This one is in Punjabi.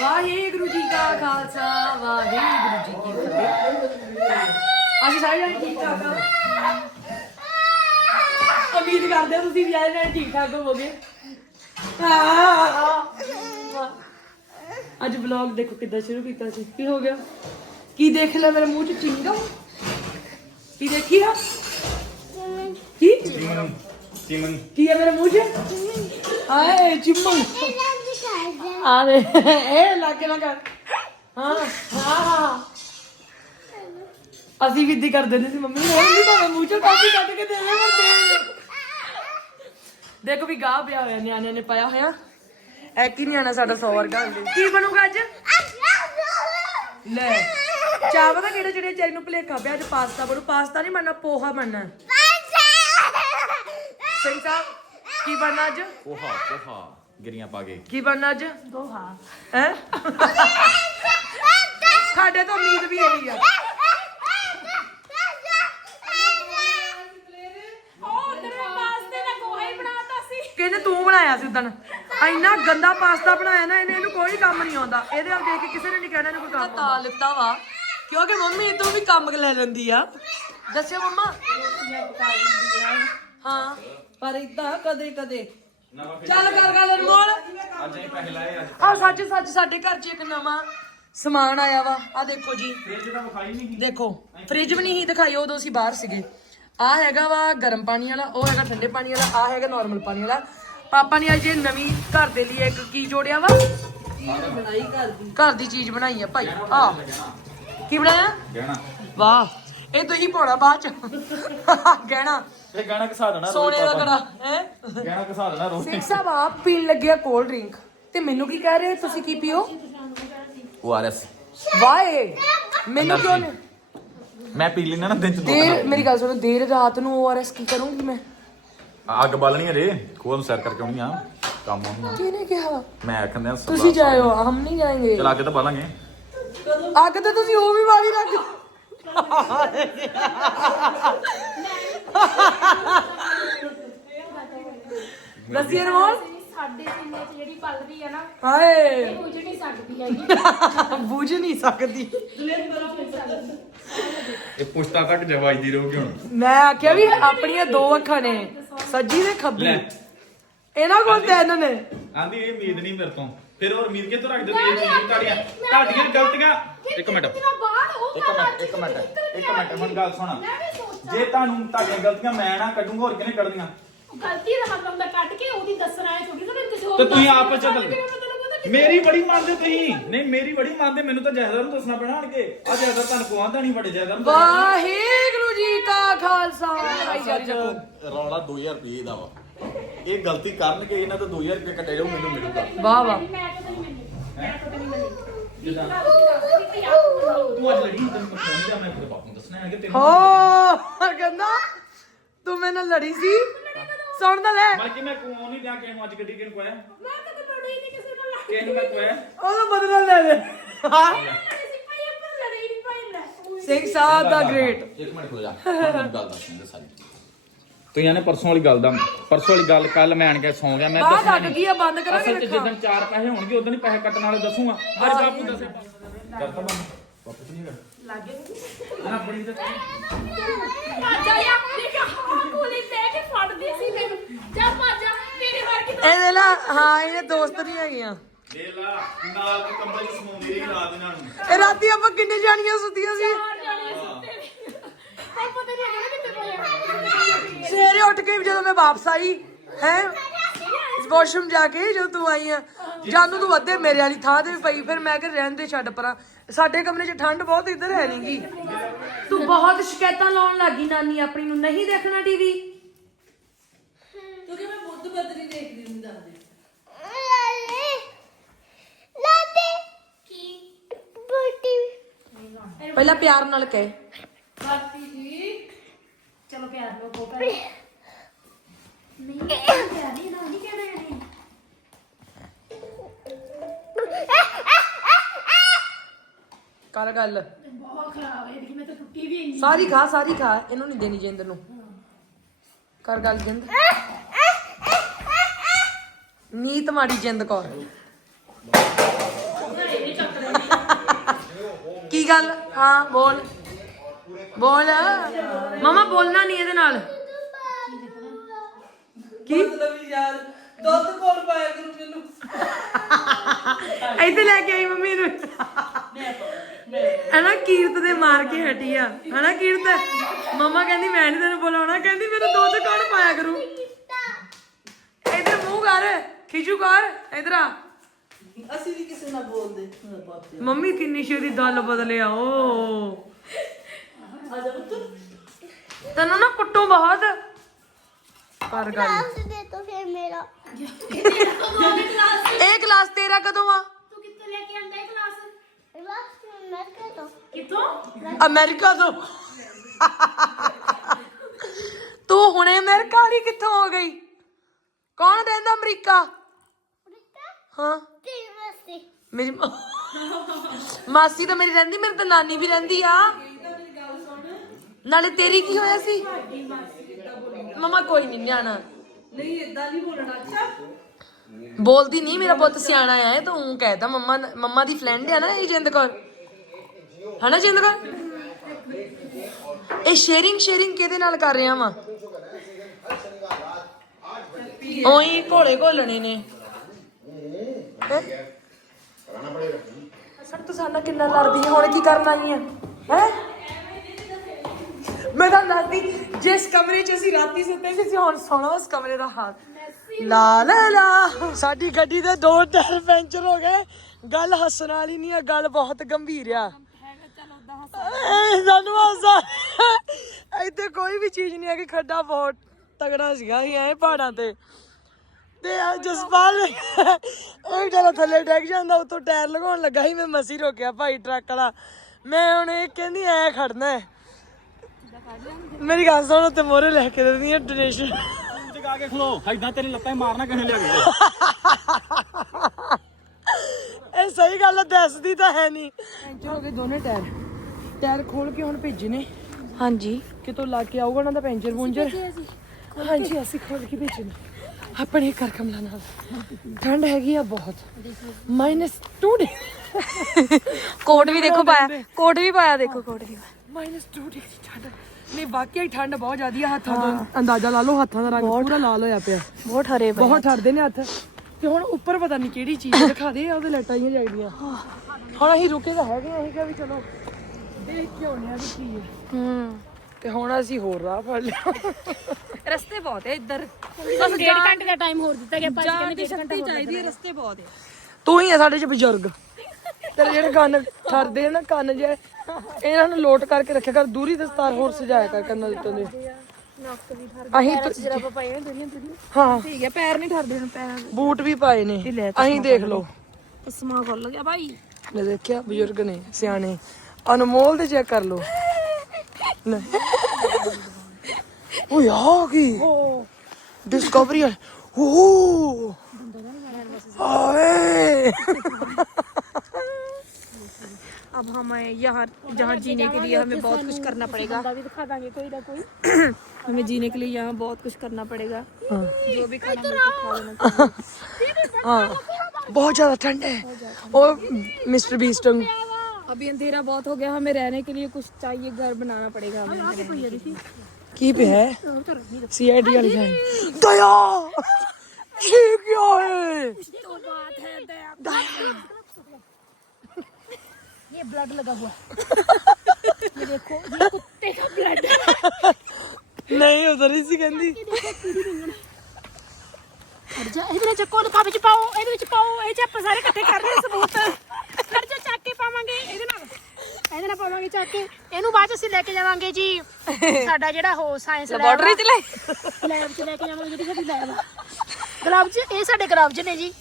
ਵਾਹਿਗੁਰੂ ਜੀ ਕਾ ਖਾਲਸਾ ਵਾਹਿਗੁਰੂ ਜੀ ਕੀ ਫਤਿਹ ਅਸੀਂ ਸਾਰੇ ਜਣੇ ਠੀਕ ਠਾਕ ਆ ਉਮੀਦ ਕਰਦੇ ਹਾਂ ਤੁਸੀਂ ਵੀ ਸਾਰੇ ਜਣੇ ਠੀਕ ਠਾਕ ਹੋਵੋਗੇ ਅੱਜ ਵਲੌਗ ਦੇਖੋ ਕਿੱਦਾਂ ਸ਼ੁਰੂ ਕੀਤਾ ਸੀ ਕੀ ਹੋ ਗਿਆ ਕੀ ਦੇਖ ਲਿਆ ਮੇਰੇ ਮੂੰਹ 'ਚ ਚਿੰਗਮ ਕੀ ਦੇਖੀ ਆ ਕੀ ਚਿਮਨ ਚਿਮਨ ਕੀ ਹੈ ਮੇਰੇ ਮੂੰਹ 'ਚ ਆਏ ਚਿੰਮਣ ਆ ਦੇ। ਇਹ ਲੱਗੇ ਨਾ ਕਰ ਹਾਂ ਹਾਂ। ਅਸੀਂ ਵੀ ਇੱਦੀ ਕਰਦੇ ਹੁੰਦੇ ਸੀ ਮੰਮੀ ਨੂੰ ਹੁਣ ਵੀ ਭਾਵੇਂ ਮੂੰਹ ਚੋਂ ਕਾਫੀ ਕੱਢ ਕੇ ਦੇ ਦੇ ਵਰਦੇ ਦੇਖੋ ਵੀ ਗਾਹ ਪਿਆ ਹੋਇਆ ਨਿਆਣਿਆਂ ਨੇ ਪਾਇਆ ਹੋਇਆ। ਐ ਕੀ ਨਿਆਣਾ ਸਾਡਾ 100 ਵਰਗਾ ਹੁੰਦੇ। ਕੀ ਬਣੂਗਾ ਅੱਜ? ਲੈ ਚਾਹ ਦਾ ਕਿਹੜੇ ਜਿਹੜੇ ਚਾਈ ਨੂੰ ਭਲੇਖਾ ਪਿਆ ਅੱਜ ਪਾਸਤਾ ਬਣੂ। ਪਾਸਤਾ ਨਹੀਂ ਬਣਨਾ ਪੋਹਾ ਬਣਨਾ। ਸਹੀ ਸਾਹਿਬ ਕੀ ਬਣਨਾ ਅੱਜ? ਪੋਹਾ ਪੋਹਾ। ਗਿਰੀਆਂ ਪਾ ਕੇ। ਕੀ ਬਣਨਾ ਅੱਜ? ਦੋਹਾ। ਹੈ? ਸਾਡੇ ਤੋਂ ਉਮੀਦ ਵੀ ਇਹੀ ਆ। ਕਹਿੰਦੇ ਤੂੰ ਬਣਾਇਆ ਸੀ ਉਦਣ? ਇੰਨਾ ਗੰਦਾ ਪਾਸਤਾ ਬਣਾਇਆ ਨਾ ਇਹਨੇ ਇਹਨੂੰ ਕੋਈ ਕੰਮ ਨਹੀਂ ਆਉਂਦਾ। ਇਹਦੇ ਵੱਲ ਦੇਖ ਕੇ ਕਿਸੇ ਨੇ ਨਹੀਂ ਕਹਿਣਾ ਇਹਨੂੰ ਕੋਈ ਕੰਮ ਤਾਂ ਲਿੱਤਾ ਵਾ। ਕਿਉਂਕਿ ਮੰਮੀ ਤੂੰ ਵੀ ਕੰਮ ਲੈ ਲੈਂਦੀ ਆ। ਦੱਸਿਓ ਮੰਮਾ। ਹਾਂ ਪਰ ਇਦਾਂ ਕਦੇ ਕਦੇ ਚੱਲ ਕਰ ਗੱਲ ਅਨਮੋਲ ਅੱਜ ਹੀ ਪੈਸੇ ਲਾਏ ਅੱਜ ਆ ਸੱਚ ਸੱਚ ਸਾਡੇ ਘਰ 'ਚ ਇੱਕ ਨਵਾਂ ਸਮਾਨ ਆਇਆ ਵਾ। ਆ ਦੇਖੋ ਜੀ। ਫ੍ਰਿਜ ਤਾਂ ਵਿਖਾਈ ਨਹੀਂ ਦੇਖੋ ਫ੍ਰਿਜ ਵੀ ਨਹੀਂ ਸੀ ਦਿਖਾਈ ਉਦੋਂ ਅਸੀਂ ਬਾਹਰ ਸੀਗੇ। ਆ ਹੈਗਾ ਵਾ ਗਰਮ ਪਾਣੀ ਵਾਲਾ ਉਹ ਹੈਗਾ ਠੰਡੇ ਪਾਣੀ ਵਾਲਾ ਆ ਹੈਗਾ ਨਾਰਮਲ ਪਾਣੀ ਵਾਲਾ। ਪਾਪਾ ਨੇ ਅੱਜ ਇਹ ਨਵੀਂ ਘਰ ਦੇ ਲਈ ਇੱਕ ਕੀ ਜੋੜਿਆ ਵਾ? ਬਣਾਈ ਘਰ ਦੀ। ਘਰ ਦੀ ਚੀਜ਼ ਬਣਾਈ ਆ ਭਾਈ। ਆ। ਕੀ ਬਣਾਇਆ? ਗਹਿਣਾ। ਵਾਹ। ਇਹ ਤੁਸੀਂ ਪਾਉਣਾ ਬਾਅਦ ਚ। ਗਹਿਣਾ। ਇਹ ਗਹਿਣਾ ਘਸਾ ਦੇਣਾ ਸੋਨੇ ਦਾ ਕੜਾ ਹੈ? ਗਹਿਣਾ ਘਸਾ ਦੇਣਾ ਰੋਜ਼। ਸਿੰਘ ਸਾਹਿਬ ਆਪ ਪੀਣ ਲੱਗਿਆ ਕੋਲਡ ਡਰਿੰਕ ਤੇ ਮੈਨੂੰ ਕੀ ਕਹਿ ਰਹੇ ਤੁਸੀਂ ਕੀ ਪੀਓ? ਓਆਰਐਸ ਵਾਏ! ਮੈਨੂੰ ਕਿਉਂ ਨਹੀਂ ਮੈਂ ਪੀ ਲੈਣਾ ਨਾ ਦਿਨ ਚ ਦੋ ਦੇਰ ਮੇਰੀ ਗੱਲ ਸੁਣੋ ਦੇਰ ਰਾਤ ਨੂੰ ਓਆਰਐਸ ਕੀ ਕਰੂੰਗੀ ਮੈਂ? ਅੱਗ ਬਾਲਣੀ ਹੈ ਰੇ ਕੋਲ ਸੈਰ ਕਰਕੇ ਆਉਣੀ ਆ। ਕੰਮ ਆਉਣੀ। ਆ ਕਿਹਨੇ ਕਿਹਾ? ਮੈਂ ਆਖੰਦਾ ਤੁਸੀਂ ਜਾਇਓ ਹਮ ਨਹੀਂ ਜਾਏंगे ਚਲ ਅੱਗ ਤਾਂ ਬਾਲਾਂਗੇ। ਅੱਗ ਤੇ ਤੁਸੀਂ ਉਹ ਵੀ ਵਾਲੀ ਰੱਖ ਦੱਸਿਏ ਰੋਲ ਸਾਡੇ ਪਿੰਡੇ 'ਚ ਜਿਹੜੀ ਪਲ ਰਹੀ ਹੈ ਨਾ ਹਾਏ। ਉਹ ਕੁਝ ਨਹੀਂ ਸਕਦੀ ਹੈਗੀ। ਬੁਝ ਨਹੀਂ ਸਕਦੀ। ਇਹ ਪੁਸ਼ਤਾ ਤੱਕ ਜਵਾਈਦੀ ਰਹੂਗੀ ਹੁਣ। ਮੈਂ ਆਖਿਆ ਵੀ ਆਪਣੀਆਂ ਦੋ ਅੱਖਾਂ ਨੇ ਸੱਜੀ ਤੇ ਖੱਬੀ। ਲੈ। ਇਹਨਾਂ ਕੋਲ ਤਿੰਨ ਨੇ। ਆਂਦੀ ਇਹ ਉਮੀਦ ਨਹੀਂ ਮੇਰੇ ਤੋਂ। ਫਿਰ ਹੋਰ ਉਮੀਦ ਕਿੱਥੋਂ ਰੱਖ ਦਿੱਤੀ ਇਹ ਚੀਜ਼ ਤੁਹਾਡੀਆਂ ਤੁਹਾਡੀਆਂ ਗਲਤੀਆਂ। ਇੱਕ ਮਿੰਟ। ਦਿਨਾਂ ਬਾਅਦ ਉਹ ਇੱਕ ਮਿੰਟ ਇੱਕ ਮਿੰਟ ਇੱਕ ਮਿੰਟ ਹੁਣ ਗੱਲ ਸੁਣ। ਜੇ ਤੁਹਾਨੂੰ ਤੁਹਾਡੀਆਂ ਗਲਤੀਆਂ ਮੈਂ ਨਾ ਕੱਢੂੰਗਾ ਹੋਰ ਕਿਹਨੇ ਕੱਢਦੀਆਂ ਗਲਤੀ ਦਾ ਮਤਲਬ ਦਾ ਕੱਢ ਕੇ ਉਹਦੀ ਦੱਸਣਾ ਹੈ ਛੋਟੀ ਤਾਂ ਕਿਸੇ ਹੋਰ ਤੇ ਤੁਸੀਂ ਆਪਸ ਚ ਕੇ ਕਿਸੇ- ਮੇਰੀ ਬੜੀ ਮੰਨਦੇ ਤੁਸੀਂ। ਨਹੀਂ ਮੇਰੀ ਬੜੀ ਮੰਨਦੇ। ਮੈਨੂੰ ਤਾਂ ਜਾਇਦਾਦ ਨੂੰ ਦੱਸਣਾ ਪੈਣਾ ਆਣ ਕੇ। ਆ ਜਾਇਦਾਦ ਤੁਹਾਨੂੰ ਕੋਹਾਂ ਤਾਂ ਨਹੀਂ ਬੜੇ ਜਾਇਦਾਦ ਵਾਹਿਗੁਰੂ ਜੀ ਕਾ ਖਾਲਸਾ। ਰੌਲਾ 2000 ਰੁਪਏ ਦਾ ਵਾ। ਇਹ ਗਲਤੀ ਕਰਨਗੇ ਇਹਨਾਂ ਤੋਂ 2000 ਰੁਪਏ ਕੱਟੇ ਜਾਊ ਮੈਨੂੰ ਮਿਲੂਗਾ। ਵਾਹ ਵਾਹ। ਮੈਂ ਕਦੇ ਨਹੀਂ ਮਿਲੀ ਮੈਂ ਕਦੇ ਨਹੀਂ ਮਿਲੀ ਜਿੱਦਾਂ ਜਿੱਦਾਂ ਤੂੰ ਅੱਜ ਲੜੀ ਤੈਨੂੰ ਮੈਂ ਫੋਨ ਜਾਂ ਮੈਂ ਤੇਰੇ ਬਾਪੂ ਨੂੰ ਦੱਸਣਾ ਹੈ ਕਿ ਤੈਨੂੰ ਹੋ ਕਹਿੰਦਾ ਤੂੰ ਮੇਰੇ ਨਾਲ ਲੜੀ ਸੀ। ਸੁਣ ਤਾਂ ਲੈ। ਮੈਂ ਕਿ ਮੈਂ ਕੋਹ ਨਹੀਂ ਦਿਆਂ ਕਿਸੇ ਨੂੰ ਅੱਜ ਗੱਡੀ ਕਿਹਨੂੰ ਕੋਇਆ ਮੈਂ ਕਦੇ ਲੜੀ ਨਹੀਂ ਕਿਸੇ ਨਾਲ ਲੜੀ ਕਿਸੇ ਨੂੰ ਮੈਂ ਕੋਇਆ ਉਹਦਾ ਬਦਲਾ ਲੈ ਲੈ। ਸਿੰਘ ਸਾਹਿਬ ਦਾ ਗ੍ਰੇਟ ਇੱਕ ਮਿੰਟ ਖਲੋ ਜਾ। ਹੁਣ ਮੈਨੂੰ ਗੱਲ ਦੱਸ ਦੇ ਸਾਰੀ। ਤੂੰ ਯਾਨੇ ਪਰਸੋਂ ਵਾਲੀ ਗੱਲ ਦਾ ਪਰਸੋਂ ਵਾਲੀ ਗੱਲ ਕੱਲ ਮੈਂ ਆਣ ਕੇ ਸੌਂ ਗਿਆ ਮੈਂ ਬਾਹਰ ਦੱਸਣਾ ਲੱਗ ਗਈ ਆ ਬੰਦ ਕਰਾਂਗੇ ਅਸਲ ਚ ਰੱਖਾਂ। ਜਦੋਂ ਚਾਰ ਪੈਸੇ ਹੋਣਗੇ ਉਦੋਂ ਹੀ ਪੈਸੇ ਕੱਟਣ ਵਾਲੇ ਦੱਸੂਗਾ। ਅੱਜ ਬਾਪੂ ਦੱਸੇ। ਕਰਤਾ ਬੰਦ। ਵਾਪਸ ਨਹੀਂ ਕਰ ਲੱਗੇ ਨਾ ਬੜੀ ਤੇ ਭਾਜਾ ਯਾ ਦੇਖਾ ਹਾਂ ਗੋਲੀ ਲੈ ਕੇ ਫੜਦੀ ਸੀ ਮੈਨੂੰ। ਜਾ ਭਾਜਾ ਤੇਰੇ ਵਰਗੀ ਤਾਂ ਇਹ ਲੈ ਹਾਂ ਇਹਦੇ ਦੋਸਤ ਨਹੀਂ ਹੈਗੀਆਂ। ਦੇ ਲਾ ਨਾਲ ਦੇ ਕੰਬਲ ਚ ਸਮਾਉਂਦੀ ਰਹੀ ਰਾਤ ਇਹਨਾਂ ਨੂੰ। ਇਹ ਰਾਤੀ ਆਪਾਂ ਕਿੰਨੇ ਜਾਣੀਆਂ ਸੁੱਤੀਆਂ ਸੀ? ਚਾਰ ਜਾਣੇ ਸੁੱਤੇ ਨੇ। ਪਰ ਪਤਾ ਨਹੀਂ ਹੈਗਾ ਆ ਸਵੇਰੇ ਉੱਠ ਕੇ ਜਦੋਂ ਮੈਂ ਵਾਪਸ ਆਈ ਹੈ ਵਾਸ਼ਰੂਮ ਜਾ ਕੇ ਜਦੋਂ ਤੂੰ ਆਈ ਆ ਜਾਨੂੰ ਤੂੰ ਅੱਧੇ ਮੇਰੇ ਵਾਲੀ ਥਾਂ ਤੇ ਵੀ ਪਈ ਫਿਰ ਮੈਂ ਕਿ ਰਹਿਣ ਦੇ ਛੱਡ ਪਰਾਂ ਸਾਡੇ ਕਮਰੇ 'ਚ ਠੰਡ ਬਹੁਤ ਇੱਧਰ ਹੈ ਨਹੀਂਗੀ ਤੂੰ ਬਹੁਤ ਸ਼ਿਕਾਇਤਾਂ ਲਾਉਣ ਲੱਗੀ ਨਾਨੀ ਆਪਣੀ ਨੂੰ ਨਹੀਂ ਦੇਖਣਾ ਟੀਵੀ ਕਿਉਂਕਿ ਮੈਂ ਬੁੱਧ ਬਦਰੀ ਦੇਖਦੀ ਹੁੰਦੀ ਦਾਦੀ ਪਹਿਲਾਂ ਪਿਆਰ ਨਾਲ ਕਹਿ ਚਲੋ ਕੋ ਕਰ ਨਹੀਂ ਨਹੀਂ ਨਾ ਨਹੀਂ ਗੱਲ। ਬਹੁਤ ਖਰਾਬ ਹੈ ਇਹਦੀ ਮੈਂ ਤਾਂ ਟੁੱਟੀ ਵੀ ਇੰਨੀ। ਸਾਰੀ ਖਾ ਸਾਰੀ ਖਾ ਇਹਨੂੰ ਨਹੀਂ ਦੇਣੀ ਜਿੰਦ ਨੂੰ। ਕਰ ਗੱਲ ਜਿੰਦ। ਨੀਤ ਮਾੜੀ ਜਿੰਦ ਕੌਰ। ਕੀ ਗੱਲ? ਹਾਂ ਬੋਲ। ਬੋਲ। ਮਮਾ ਬੋਲਣਾ ਨਹੀਂ ਇਹਦੇ ਨਾਲ। ਕੀ? ਮਤਲਬ ਯਾਰ ਦੁੱਧ ਕੋਲ ਪਾਇਆ ਕਰੂ ਮੈਨੂੰ ਇੱਥੇ ਲੈ ਕੇ ਆਈ ਮੰਮੀ ਨੂੰ। ਹਨਾ ਕੀਰਤ ਦੇ ਮਾਰ ਕੇ ਹਟੀ ਆ। ਹਨਾ ਕੀਰਤ? ਮਮਾ ਕਹਿੰਦੀ ਮੈਂ ਨਹੀਂ ਤੈਨੂੰ ਬੁਲਾਉਣਾ। ਕਹਿੰਦੀ ਮੈਨੂੰ ਦੁੱਧ ਕੌਣ ਪਾਇਆ ਕਰੂ? ਇਧਰ ਮੂੰਹ ਕਰ ਖਿਜੂ ਕਰ ਇਧਰ ਆ। ਅਸੀਂ ਵੀ ਕਿਸੇ ਨਾਲ ਬੋਲਦੇ। ਮੰਮੀ ਕਿੰਨੀ ਛੇਤੀ ਦਲ ਬਦਲਿਆ ਓ। ਆ ਜਾ ਪੁੱਤ ਤੈਨੂੰ ਨਾ ਕੁੱਟੂ ਬਹੁਤ ਕਰ ਗੱਲ क्लास दे तो फिर मेरा ਇਹ ਕਲਾਸ ਤੇਰਾ ਕਦੋਂ ਆ ਤੂੰ ਕਿੱਥੋਂ ਲੈ ਕੇ ਆਂਦਾ ਇਹ ਕਲਾਸ क्लास में मैं क्या तो ਕਿੱਥੋਂ ਅਮਰੀਕਾ ਤੋਂ ਤੂੰ ਹੁਣੇ ਅਮਰੀਕਾ ਵਾਲੀ ਕਿੱਥੋਂ ਹੋ ਗਈ ਕੌਣ ਰਹਿੰਦਾ ਅਮਰੀਕਾ ਹਾਂ तीन मस्ती ਮੇਰੀ ਮ- ਮਾਸੀ ਤਾਂ ਮੇਰੀ ਰਹਿੰਦੀ ਮੇਰੀ ਤਾਂ ਨਾਨੀ ਵੀ ਰਹਿੰਦੀ ਆ ਨਾਲੇ ਤੇਰੀ ਕੀ ਹੋਇਆ ਸੀ? ਮਮਾ ਕੋਈ ਨਹੀਂ ਨਿਆਣਾ। ਨਹੀਂ ਇਦਾਂ ਨਹੀਂ ਬੋਲਣਾ ਅੱਛਾ? ਬੋਲਦੀ ਨਹੀਂ ਮੇਰਾ ਪੁੱਤ ਸਿਆਣਾ ਆ ਤੂੰ ਕਹਿਦਾ ਮੰਮਾ ਮੰਮਾ ਦੀ ਫਰੈਂਡ ਆ ਨਾ ਇਹ ਜਿੰਦ ਕੌਰ। ਹਨਾ ਜਿੰਦ ਕੌਰ? ਇਹ ਸ਼ੇਅਰਿੰਗ ਸ਼ੇਅਰਿੰਗ ਕਿਹਦੇ ਨਾਲ ਕਰ ਰਿਹਾ ਵਾ? ਉਹੀ ਘੋਲੇ ਘੋਲਣੇ ਨੇ। ਹੈਂ? ਸਰ ਤੂੰ ਸਾਡਾ ਕਿੰਨਾ ਲੜਦੀ ਹੁਣ ਕੀ ਕਰਨ ਆਈ ਹੈ ਹੈ? ਮੈਂ ਤਾਂ ਦੱਸਦੀ ਜਿਸ ਕਮਰੇ 'ਚ ਅਸੀਂ ਰਾਤੀ ਸੁੱਤੇ ਸੀ, ਅਸੀਂ ਹੁਣ ਸੋਣਾ ਉਸ ਕਮਰੇ ਦਾ ਹਾਲ। ਲਾ ਲਾ ਲਾ। ਸਾਡੀ ਗੱਡੀ ਦੇ ਦੋ ਟਾਇਰ ਪੈਂਚਰ ਹੋ ਗਏ। ਗੱਲ ਹੱਸਣ ਵਾਲੀ ਨਹੀਂ ਆ, ਗੱਲ ਬਹੁਤ ਗੰਭੀਰ ਆ। ਸਾਨੂੰ ਹਾਸਾ ਇੱਥੇ ਕੋਈ ਵੀ ਚੀਜ਼ ਨਹੀਂ ਹੈ ਕਿ ਖੱਡਾ ਬਹੁਤ ਤਗੜਾ ਸੀਗਾ, ਅਸੀਂ ਐ ਪਹਾੜਾਂ ਤੇ। ਤੇ ਜਸਪਾਲ ਉਹ ਜਦੋਂ ਥੱਲੇ ਡੈਗ ਜਾਂਦਾ, ਉਤੋਂ ਟਾਇਰ ਲਗਾਉਣ ਲੱਗਾ ਸੀ, ਮੈਂ ਮਸੀ ਰੋਕਿਆ, ਭਾਈ ਟਰੱਕ ਵਾਲਾ। ਮੈਂ ਹੁਣ ਇਹ ਕਹਿੰਦੀ, ਐ ਖੜਨਾ ਹੈ। ਮੇਰੀ ਗੱਲ ਸੁਣ ਤੇ ਮੋਰੇ ਲੈ ਕੇ ਦਿੰਦੀ ਆ ਡੋਨੇਸ਼ਨ ਜਗਾ ਕੇ ਖਲੋ ਐਦਾਂ ਤੇਰੀ ਲੱਤਾਂ ਹੀ ਮਾਰਨਾ ਕਿਸੇ ਲਿਆ ਕੇ ਇਹ ਸਹੀ ਗੱਲ ਦੱਸਦੀ ਤਾਂ ਹੈ ਨਹੀਂ। ਪੈਂਚਰ ਹੋ ਗਏ ਦੋਨੇ ਟਾਇਰ। ਟਾਇਰ ਖੋਲ ਕੇ ਹੁਣ ਭੇਜੇ ਨੇ ਹਾਂਜੀ। ਕਿਤੋਂ ਲਾ ਕੇ ਆਊਗਾ ਉਹਨਾਂ ਦਾ ਪੈਂਚਰ ਪੁੰਚਰ? ਹਾਂਜੀ ਅਸੀਂ ਖੋਲ ਕੇ ਭੇਜੇ ਨੇ ਆਪਣੇ ਘਰ ਕਮਲਾ ਨਾਲ। ਠੰਡ ਹੈਗੀ ਆ ਬਹੁਤ। ਮਾਈਨਸ 2 ਡਿਗਰੀ ਕੋਟ ਵੀ ਦੇਖੋ ਪਾਇਆ ਕੋਟ ਵੀ ਪਾਇਆ ਦੇਖੋ ਕੋਟ ਵੀ ਮਾਈਨਸ 2 ਡਿਗਰੀ ਠੰਡ। ਨਹੀਂ ਵਾਕਿਆ ਹੀ ਠੰਡ ਬਹੁਤ ਜ਼ਿਆਦੀ ਆ ਹੱਥਾਂ ਤੋਂ। ਅੰਦਾਜ਼ਾ ਲਾ ਲਓ ਹੱਥਾਂ ਦਾ ਰੰਗ ਪੂਰਾ ਲਾਲ ਹੋਇਆ ਪਿਆ। ਬਹੁਤ ਹਰੇ ਪਏ ਬਹੁਤ ਠਰਦੇ ਨੇ ਹੱਥ। ਤੇ ਹੁਣ ਉੱਪਰ ਪਤਾ ਨਹੀਂ ਕਿਹੜੀ ਚੀਜ਼ ਦਿਖਾ ਦੇ ਉਹਦੇ ਲਾਈਟਾਂ ਹੀ ਜਾਈਆਂ ਹੁਣ ਅਸੀਂ ਰੁਕੇ ਤਾਂ ਹੈਗੇ ਆ ਅਸੀਂ ਕਿਹਾ ਵੀ ਚਲੋ ਦੇਖ ਕੇ ਆਉਣੇ ਆ ਵੀ ਕੀ ਹੈ ਹੂੰ। ਤੇ ਹੁਣ ਅਸੀਂ ਹੋਰ ਰਾਹ ਫੜ ਲਿਆ। ਰਸਤੇ ਬਹੁਤ ਹੈ ਇੱਧਰ। ਬਸ ਡੇਢ ਘੰਟੇ ਦਾ ਟਾਈਮ ਹੋਰ ਦਿੱਤਾ ਗਿਆ ਭਾਜੀ ਜਾਣ ਕਹਿੰਦੇ ਦੀ ਸ਼ਕਤੀ ਚਾਹੀਦੀ ਹੈ ਰਸਤੇ ਬਹੁਤ ਹੈ ਤੂੰ ਹੀ ਆ ਸਾਡੇ ਚ ਬਜ਼ੁਰਗ। ਤੇਰੇ ਜਿਹੜੇ ਕੰਨ ਠਰਦੇ ਆ ਨਾ ਕੰਨ ਜੇ ਇਹਨਾਂ ਨੂੰ ਲੋਟ ਕਰਕੇ ਰੱਖਿਆ ਕਰ ਦੂਰੀ ਦਸਤਾਰ ਹੋਰ ਸਜਾਇਆ ਕਰ ਕੰਨਾਂ ਦੇ ਉੱਤੇ ਦੇ। ਅਸੀਂ ਤਾਂ- ਜਰਾਬਾਂ ਪਾਈਆਂ ਦੁਨੀਆਂ ਦੁਨੀਆਂ ਹਾਂ। ਠੀਕ ਹੈ ਪੈਰ ਨਹੀਂ ਠਰਦੇ ਹੁਣ ਪੈਰ। ਬੂਟ ਵੀ ਪਾਏ ਨੇ। ਅਸੀਂ ਦੇਖ ਲਓ। ਤਸਮਾ ਖੁੱਲ ਗਿਆ ਭਾਈ। ਲੈ ਦੇਖਿਆ ਬਜ਼ੁਰਗ ਨੇ ਸਿਆਣੇ। ਅਨਮੋਲ ਦੇ ਚੈੱਕ ਕਰ ਲਓ। ਲੈ। ਓਏ ਆ ਕੀ ਡਿਸਕਵਰੀ ਓ ਆਏ। अब हमें यहाँ जहाँ जीने के लिए हमें बहुत कुछ करना पड़ेगा। कोई ना कोई। हमें जीने के लिए यहाँ बहुत कुछ करना पड़ेगा। हाँ। जो भी हाँ। बहुत ज़्यादा ठंड है। और मिस्टर बीस्टंग। अभी अंधेरा बहुत हो गया हमें रहने के लिए कुछ चाहिए घर बनाना पड़ेगा हमें। की पे है। C I D Daya! ये क्या है? दया। ये ब्लड लगा हुआ ये देखो ये कुत्ते का ब्लड नहीं उधर ही सी कहती ਜਾ ਇਹਦੇ ਵਿੱਚ ਚੱਕੋ ਦਿਖਾ ਵਿੱਚ ਪਾਓ ਇਹਦੇ ਵਿੱਚ ਪਾਓ ਇਹ ਚ ਆਪਾਂ ਸਾਰੇ ਇਕੱਠੇ ਕਰ ਰਹੇ ਹਾਂ ਸਬੂਤ ਫਿਰ ਜੇ ਚੱਕ ਕੇ ਪਾਵਾਂਗੇ ਇਹਦੇ ਨਾਲ ਇਹਦੇ ਨਾਲ ਪਾਵਾਂਗੇ ਚੱਕ ਕੇ ਇਹਨੂੰ ਬਾਅਦ ਚ ਅਸੀਂ ਲੈ ਕੇ ਜਾਵਾਂਗੇ ਜੀ ਸਾਡਾ ਜਿਹੜਾ ਹੋ ਸਾਇੰਸ ਲੈਬ ਲੈਬੋਰਟਰੀ ਚ ਲੈ ਲੈਬ ਚ ਲੈ ਕੇ ਜਾਵਾਂਗੇ ਜਿਹੜੀ ਸਾਡੀ ਲੈਬ ਗਲਾਬ ਚ ਇਹ ਸਾਡੇ ਗਲਾਬ ਚ ਨੇ ਜੀ